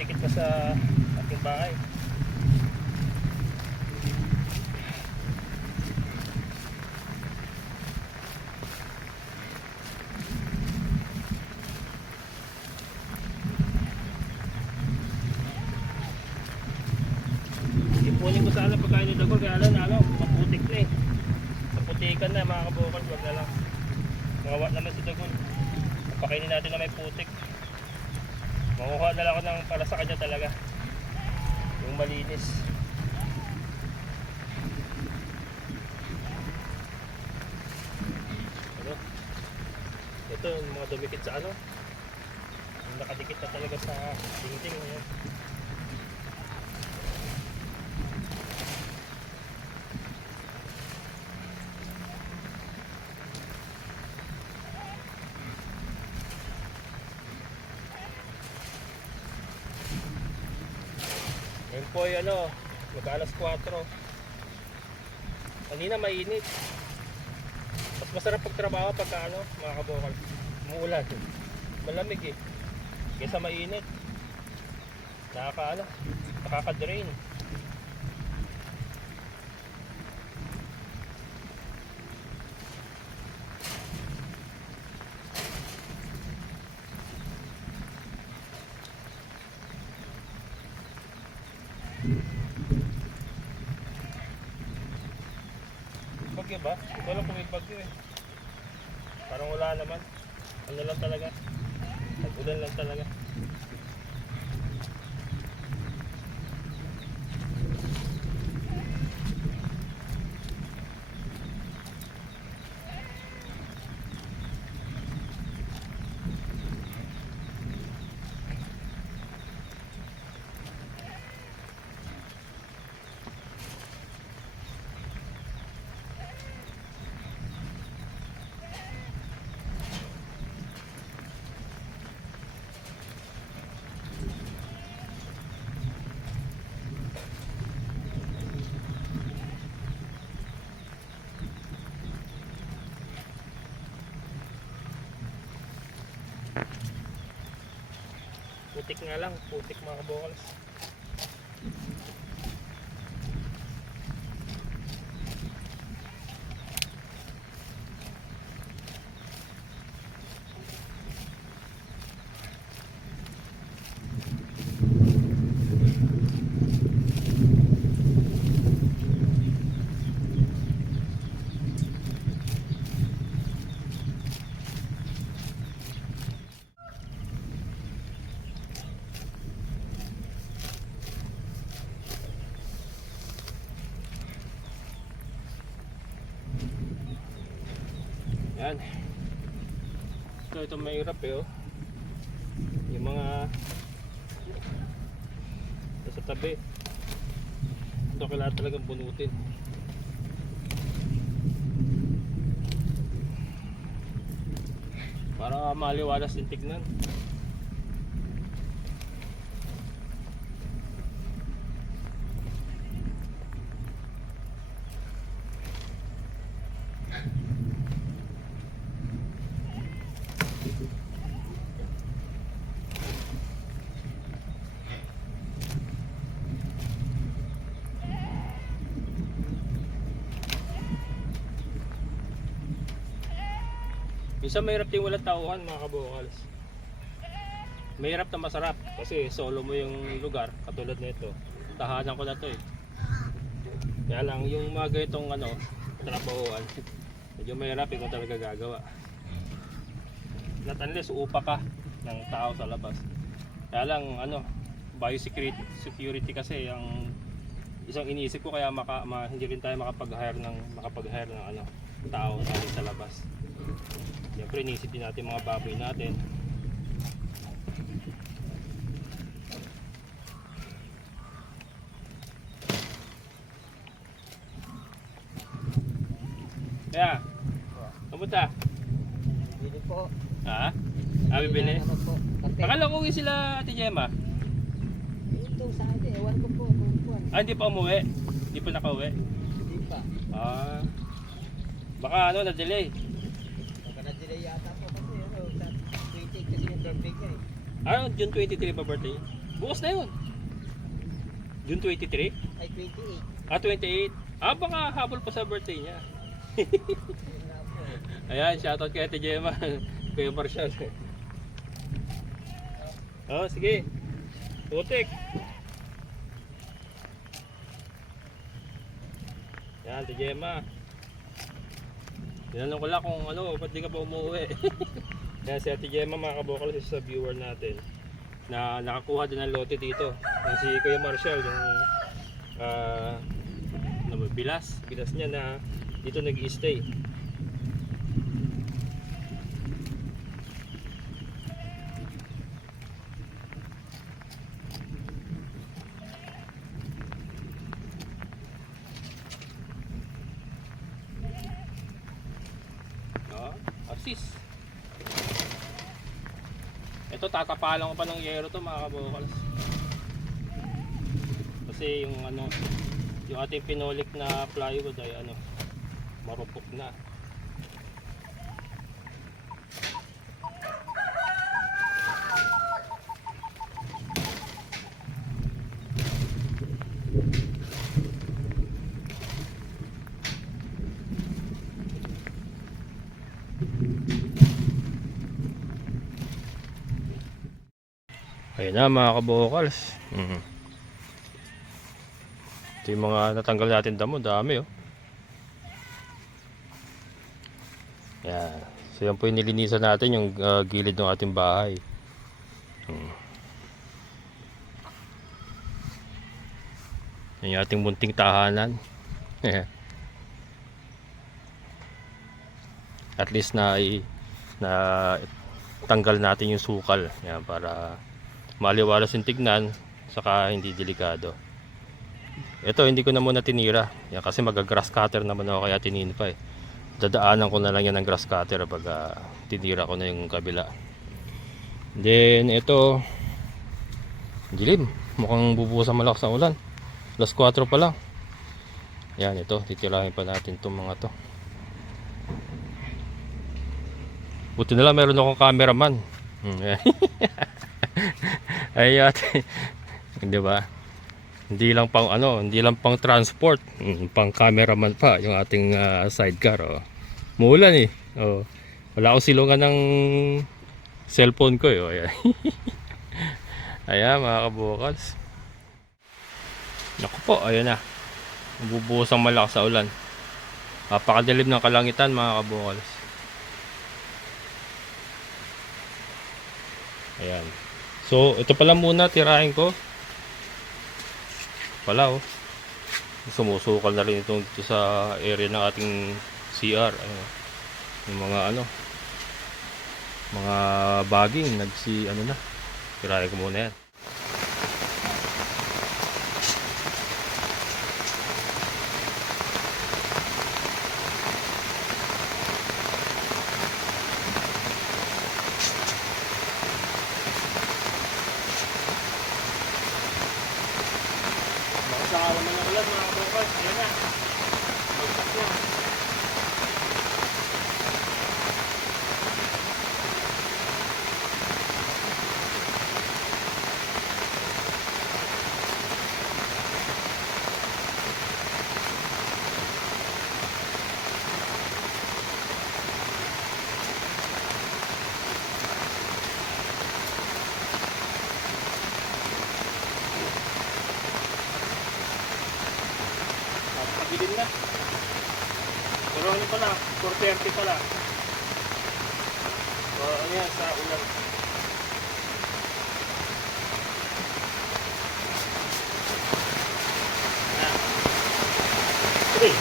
nakadikit pa sa ating bahay. Ipunin ko sana pagkain ni Dagol, kaya lang maputik na eh. Naputikan na mga kabukal, wag na lang. Mawawa naman si Dagol. Pakainin natin na may putik. Makuha na lang ako ng para sa kanya talaga. Yung malinis. Ano? Ito yung mga dumikit sa ano. Yung nakadikit na talaga sa dingding. Ayan. Ngayon po ay ano, mag-alas 4. Kanina mainit. Mas masarap pagtrabaho pagka ano, mga kabukal. Umuulan. Malamig eh. Kaysa mainit. Nakaka-drain. Bagyo ba? Ito lang kung may bagyo eh. Parang wala naman. Ano lang talaga. Nag-ulan lang talaga. Putik nga lang, putik mga kabukals. Yan. Ito mahirap eh oh. Yung mga ito sa tabi. Ito kailangan talagang bunutin. Para maliwalas din tignan. Minsan mahirap din walang tauhan mga kabukals. Mahirap na masarap kasi solo mo yung lugar katulad nito. Tahanan ko na to eh. Kaya lang yung mga ganitong ano, trabahoan, medyo mahirap kung talaga gagawa. Not unless upa ka ng tao sa labas. Kaya lang ano, biosecurity kasi ang isang iniisip ko kaya hindi rin tayo makapag-hire ng ano, tao sa labas. Siyempre iniisip din natin mga baboy natin. Kaya, kamusta? Bili po. Ha? Bibili? Akala ko sila Ate Gemma. Ito sa atin, ewan ko po kung kuwan. Hindi pa umuwi? Hindi pa nakauwi? Hindi pa. Baka ano, na-delay. Baka na-delay yata po kasi ano, sa 20 kasi yung birthday niya eh. June 23 pa birthday? Bukas na yun. June 23? Ay, 28. Ah, 28. Ah, baka habol pa sa birthday niya. Yun nga po. Ayan, shoutout kay Ate Gemma. Kuya Marshall. Oh, sige. Tutik. Yan, Ate Gemma. Tinanong ko lang kung ano, ba't di ka pa umuwi? Kaya si Ate Gemma, mga kabokal, isa sa viewer natin na nakakuha din ng lote dito. Yung si Kuya Marshall, yung bilas niya na dito nag-i-stay. Assist. Ito tatapalan ko pa ng yero to mga kabokals. Kasi yung ano, yung ating pinolik na plywood ay ano, marupok na. Ayun na mga kabokals. Ito yung mga natanggal natin damo, dami oh. Yan. So yan po yung nilinisan natin yung gilid ng ating bahay. Yan yung ating munting tahanan. At least na tanggal natin yung sukal. Yan, para maliwalas yung tignan, saka hindi delikado. Ito hindi ko na muna tinira. Yan, kasi mag-grass cutter naman ako, kaya tinin pa eh. Dadaanan ko na lang yan ng grass cutter pag tinira ko na yung kabila. Then ito, dilim. Mukhang bubuhos ang malakas ang ulan. Alas 4 pa lang. Yan, ito, titirahin pa natin itong mga to. Buti na lang meron akong cameraman. Ay ate, di ba? Hindi lang pang ano, hindi lang pang transport, pang cameraman pa yung ating sidecar. Oh. Muulan eh. Oh. Wala akong silungan ng cellphone ko eh. Oh, ayan. Ayan mga kabukals. Naku po, ayan na. Bubuhos ang malakas sa ulan. Napakadilim ng kalangitan mga kabukals. Ayan. So, ito pala muna tirahin ko. Pala oh. Sumusukal na rin itong dito sa area ng ating CR. Ayan. Yung mga ano, mga baging ano na. Tirahin ko muna yan. Saka naman ang ulan mga kabukals. Ayan na. Magsak na. Pagbilin na. Pero ano pala, 4:30 pala. So, ano yan, sa ulan. Ayan. Okay.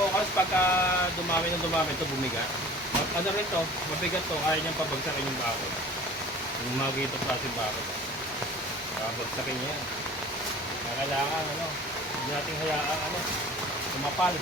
kabukals, pagka dumami ng dumami ito, bumigat. Ano rin to, mabigat to, kaya niyang pabagsakin yung bakod. Yung mga gito klaseng bakod. Pabagsakin niya yan. Kaya kailangan, ano, hindi natin hayaan, ano, tumapal.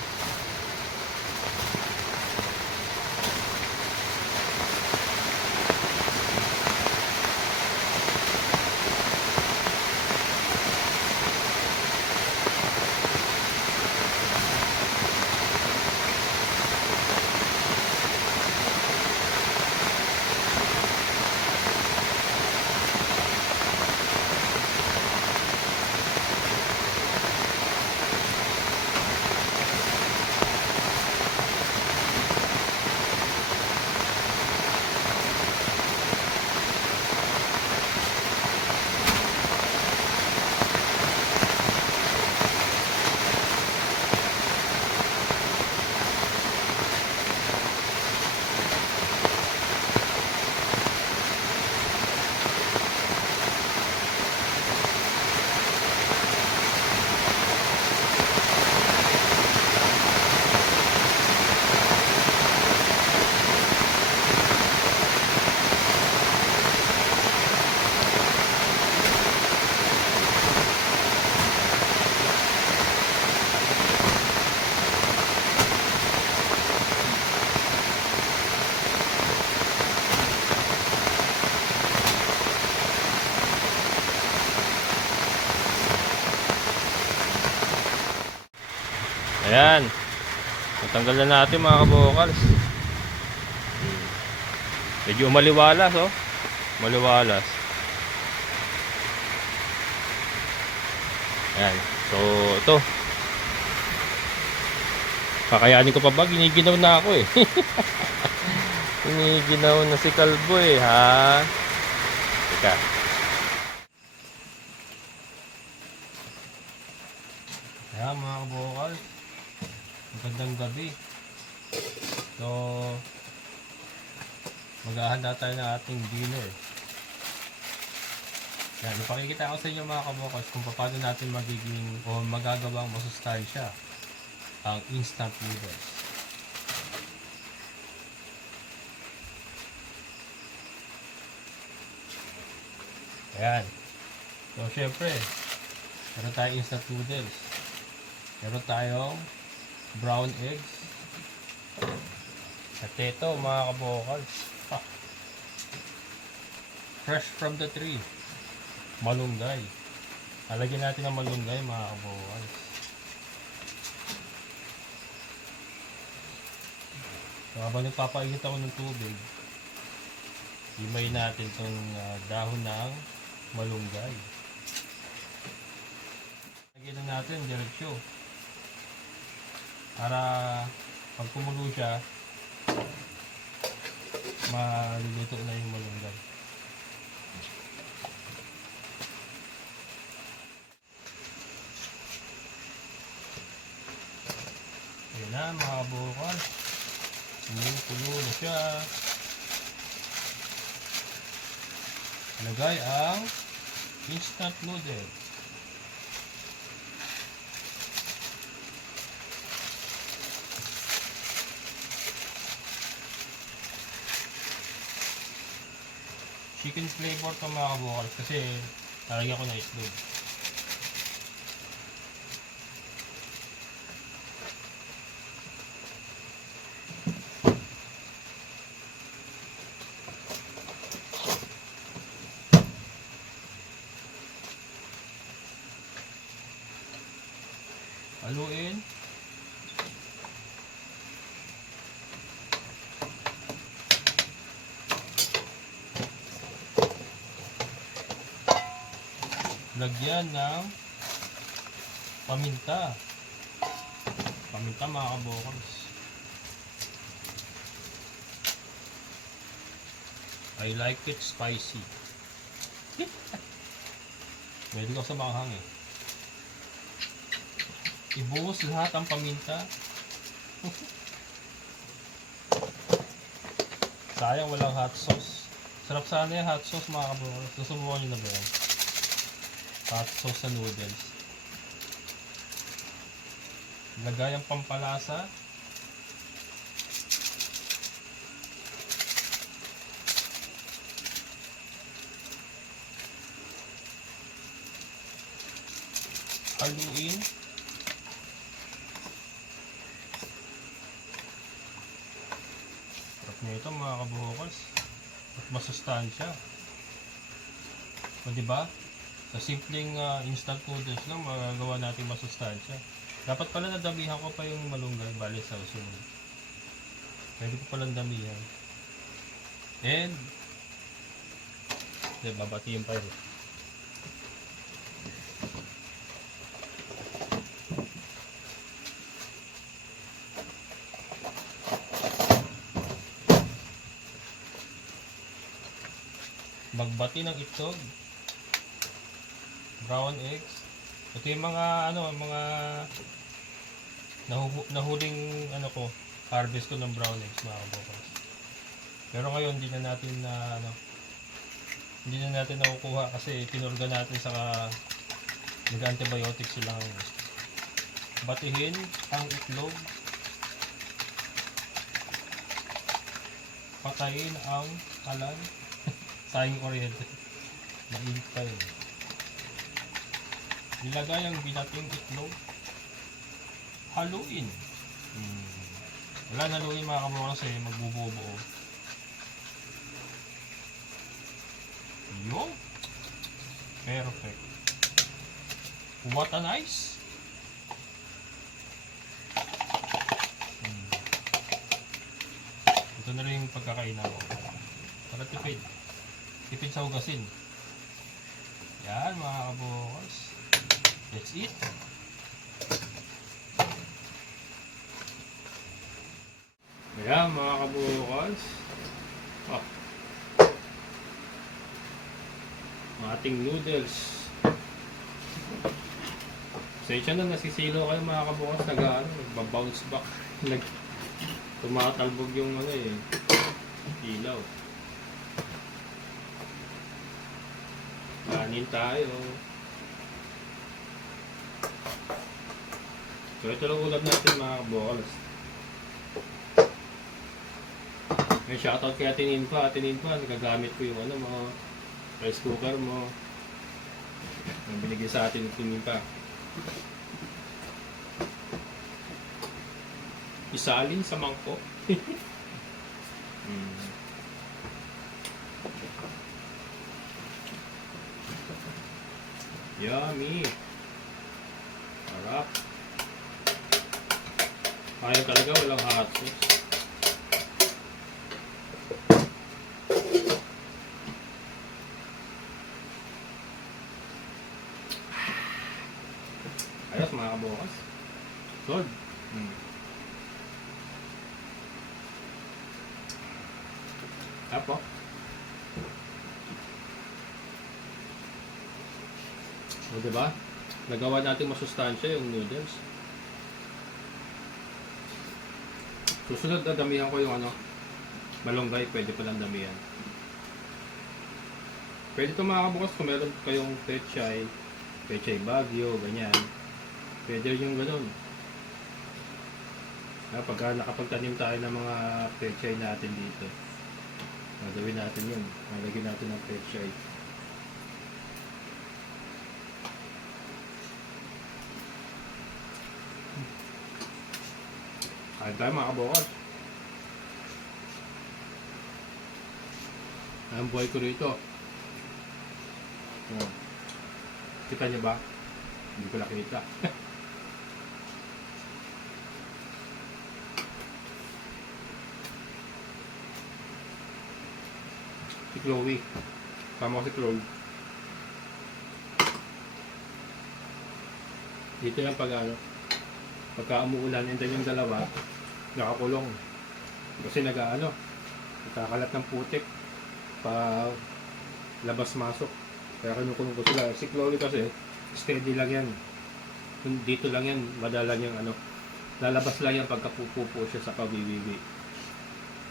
Ayan. Natanggal na natin mga kabukals. Medyo maliwalas, oh. Maliwalas. Ayan. So, ito. Kakayanin ko pa ba? Giniginaw na ako eh. Giniginaw na si Kalbo eh, ha? Teka. Ayan mga kabukals. Magandang gabi. So, maghahanda tayo ng ating dinner. Yan, ipakikita ko sa inyo mga kabukals kung paano natin magiging o magagawang masustansya ang instant noodles. Ayan. So, syempre, meron tayong instant noodles. Meron tayong brown eggs. At ito mga kabukals, fresh from the tree, malunggay. Lalagyan natin ng malunggay mga kabukals. So, habang nagpapainit ako ng tubig, himay natin itong dahon ng malunggay. Lagyan na natin diretsyo para pag kumulo siya, maluluto na yung malunggay. Ayan na mga kabukals, kumulo na siya. Lagay ang instant noodle. Chicken flavor to mga kabukals kasi lalagyan ko na itlog. Haluin. Lagyan ng paminta. Paminta mga kabukals. I like it spicy. Medyo ko sa maanghang eh. Ibuhos lahat ang paminta. Sayang walang hot sauce. Sarap sana yung hot sauce mga kabukals. Susubukan nyo na ba yan? Hot sauce sa noodles. Lagay ang pampalasa. Haluin. Sarap nito mga kabukals. At masustansya. O diba? Sa simpleng instant noodles lang, magagawa natin masustansya. Dapat pala nadamihan ko pa yung malunggay bali sa susunod. Pwede ko palang damihan. And babatiin pa yun. Magbati ng itlog, brown eggs. Ito yung mga mga nahuling ko, harvest ko ng brown eggs mga kabukals. Pero ngayon hindi na natin nakukuha kasi pinurga natin sa nag-antibiotics sila ngayon. Batihin ang itlog. Patayin ang kalan. Sayang kuryente. Mainit pa yun. Ilagay ang binating itlog. Haluin. Wala haluin mga kabukals kasi magbubuo. Yun. Perfect. What a nice. Ito na rin yung pagkakainan ko. Para tipid. Tipid sa hugasin. Yan mga kabukals. That's it. Ayan mga kabukals. Ating noodles. Pasensya na, nasisilo kayo mga kabukals. Nagbabounce back. Tumatalbog yung ilaw. Kanin tayo. So ito lang ulam natin mga kabukals. May shoutout kay Ate Ninfa. Ate Ninfa, nagagamit ko yung mga rice cooker mo. Ang binigay sa atin ng Ate Ninfa. Isalin sa mangkok. Yummy. Sarap. Ayaw talaga, walang hot sauce. Ayos mga kabukals. Solve. Apo. O diba? Nagawa natin masustansya yung noodles. Susunod na damihan ko yung malunggay, pwede pa lang damihan. Pwede ito mga kabukals kung meron kayong pechay bagyo, ganyan. Pwede yung ganun. Pagka nakapagtanim tayo ng mga pechay natin dito, gagawin natin yun. Nalagyan natin ng pechay. Kain tayo mga kabukals. Ang buhay ko rito. Kita niyo ba? Hindi ko nakita. Si Chloe. Sama ko si Chloe. Dito yung pagka umuulan, yun yung dalawa, nakakulong. Kasi nagkakalat ng putik pa labas-masok. Kaya kinukulong ko sila. Si Chloe kasi, steady lang yan. Dito lang yan, madala niyang lalabas lang yan pagka pupupo siya sa kabibibi.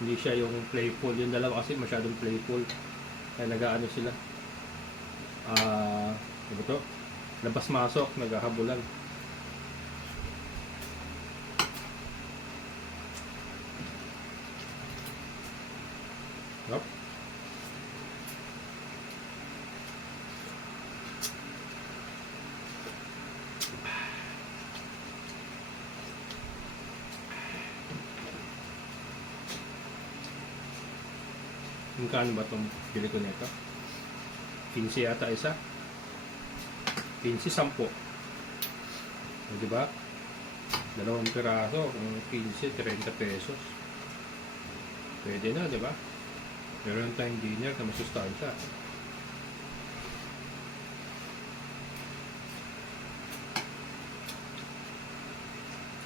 Hindi siya yung playful. Yung dalawa kasi masyadong playful. Kaya sila. Ano to? Labas-masok, naghahabulan. Yup. Magkano ba itong bili ko nito? 15 yata isa. 15, 10. O, diba? Dalawang piraso, kung 15, 30 pesos. Pwede na, diba? Meron tayong dinner na masustansya.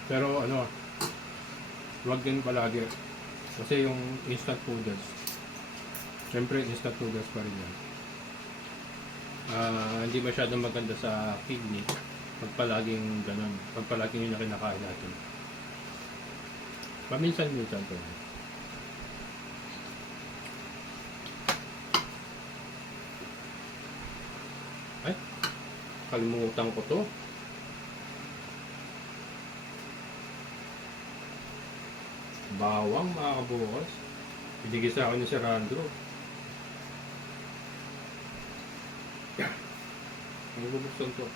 Pero ano, huwag din palagi. Kasi yung instant noodles, syempre instant noodles pa rin yan. Hindi masyadong maganda sa kidney pag palaging ganun, pag palaging yun na kinakain natin. Paminsan-minsan to. Ay, kalimutan ko to. Bawang, mga kabukas. Binigay sa akin ni Sir Andrew. Ang bubuksan to.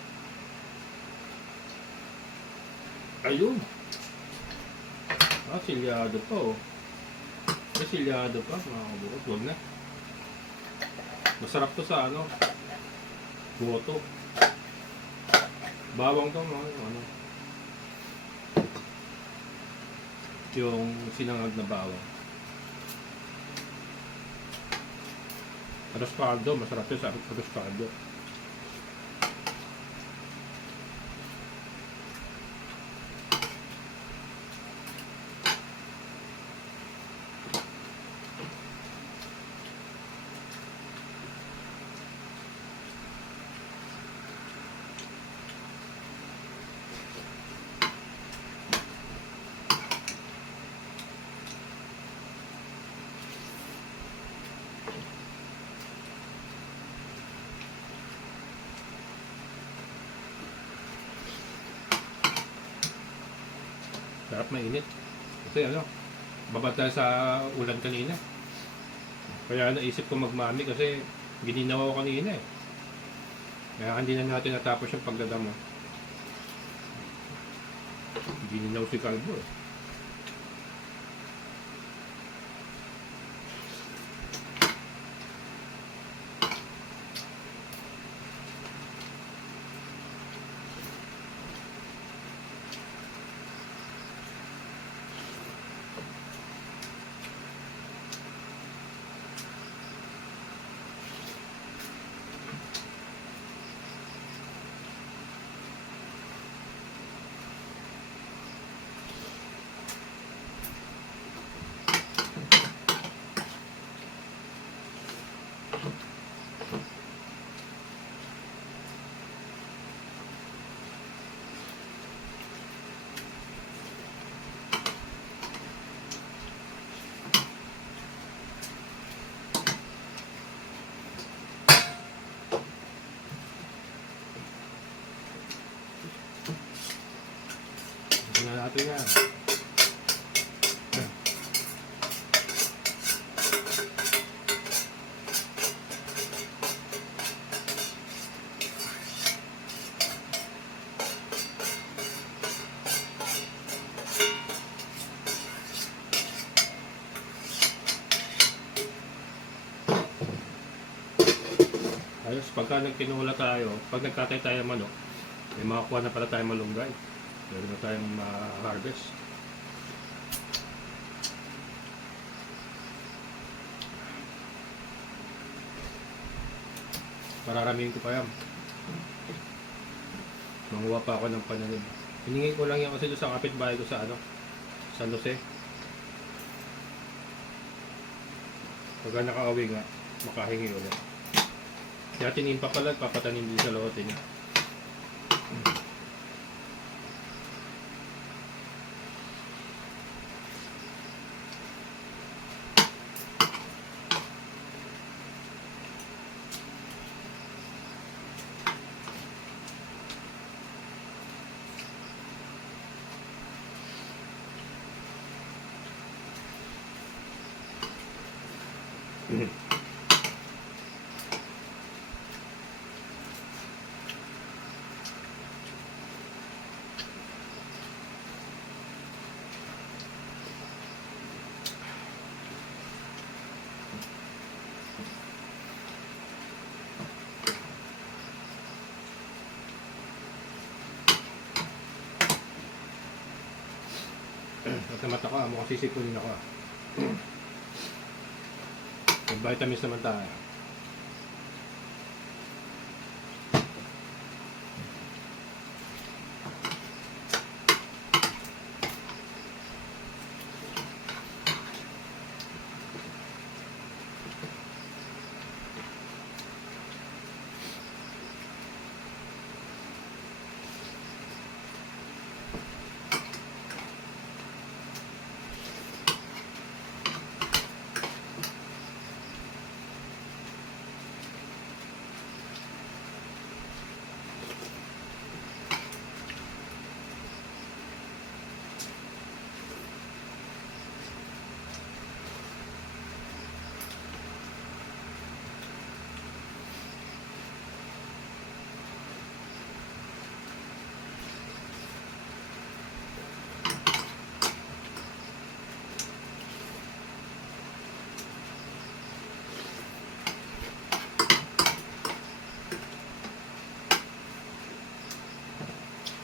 Ayun. Silyado pa oh. May silyado pa, mga kabukas. Huwag na. Masarap to sa ano, goto. Bawang to, mga ano. Yung sinangag na bawang. Arroz caldo, masarap yun sa arroz caldo. Sarap, mainit. Kasi ano, babad tayo sa ulan kanina. Kaya naisip ko magmami kasi gininaw ko kanina eh. Kaya hindi na natin natapos yung pagdadamo. Gininaw si Calvo eh. Tingnan natin yan. Ayos, pagka nagtinula tayo, pag nagkatay tayo ng manok, may makakuha na pala tayong malunggay. Meron na tayong ma-harvest. Pararamihin ko pa yan. Manguha pa ako ng pananim. Hiningi ko lang yan kasi doon sa kapitbahay ko sa ano, San Jose. Pagka nakauwi nga, makahingi ulit. Kaya tinin pa pala, papatanim din sa lote niya. At mata ko, mukhang sisipunin ako. May vitamins naman tayo.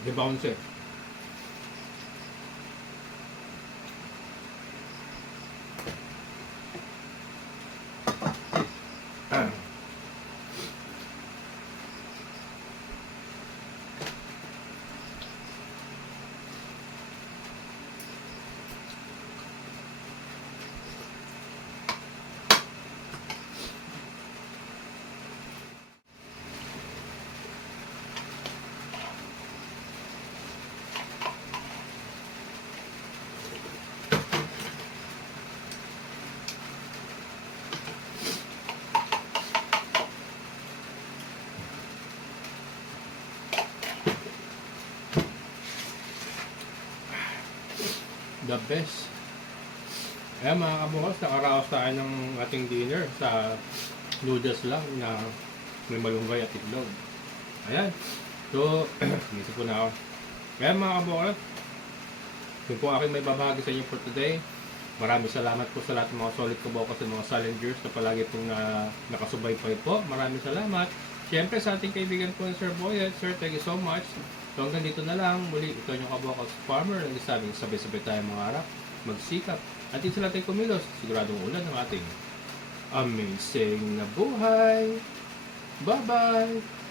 Di ba konse? The best. Ayan mga kabukas, nakaraos tayo ng ating dinner sa noodles lang na may malunggay at itlog. Ayan. So, dito po na ako. Ayan mga kabukas, yun po aking may babahagi sa inyo for today. Maraming salamat po sa lahat ng mga solid kabukas at mga challengers na palagi pong nakasubaybay po. Maraming salamat. Siyempre sa ating kaibigan po Sir Boyet. Sir, thank you so much. So hanggang dito na lang. Muli, ito yung kabukas farmer. Nagsasabing sabay-sabay tayo mga harap, magsikap. At yun sa lahat ay kumilos. Siguradong ulan ng ating amazing na buhay. Bye-bye!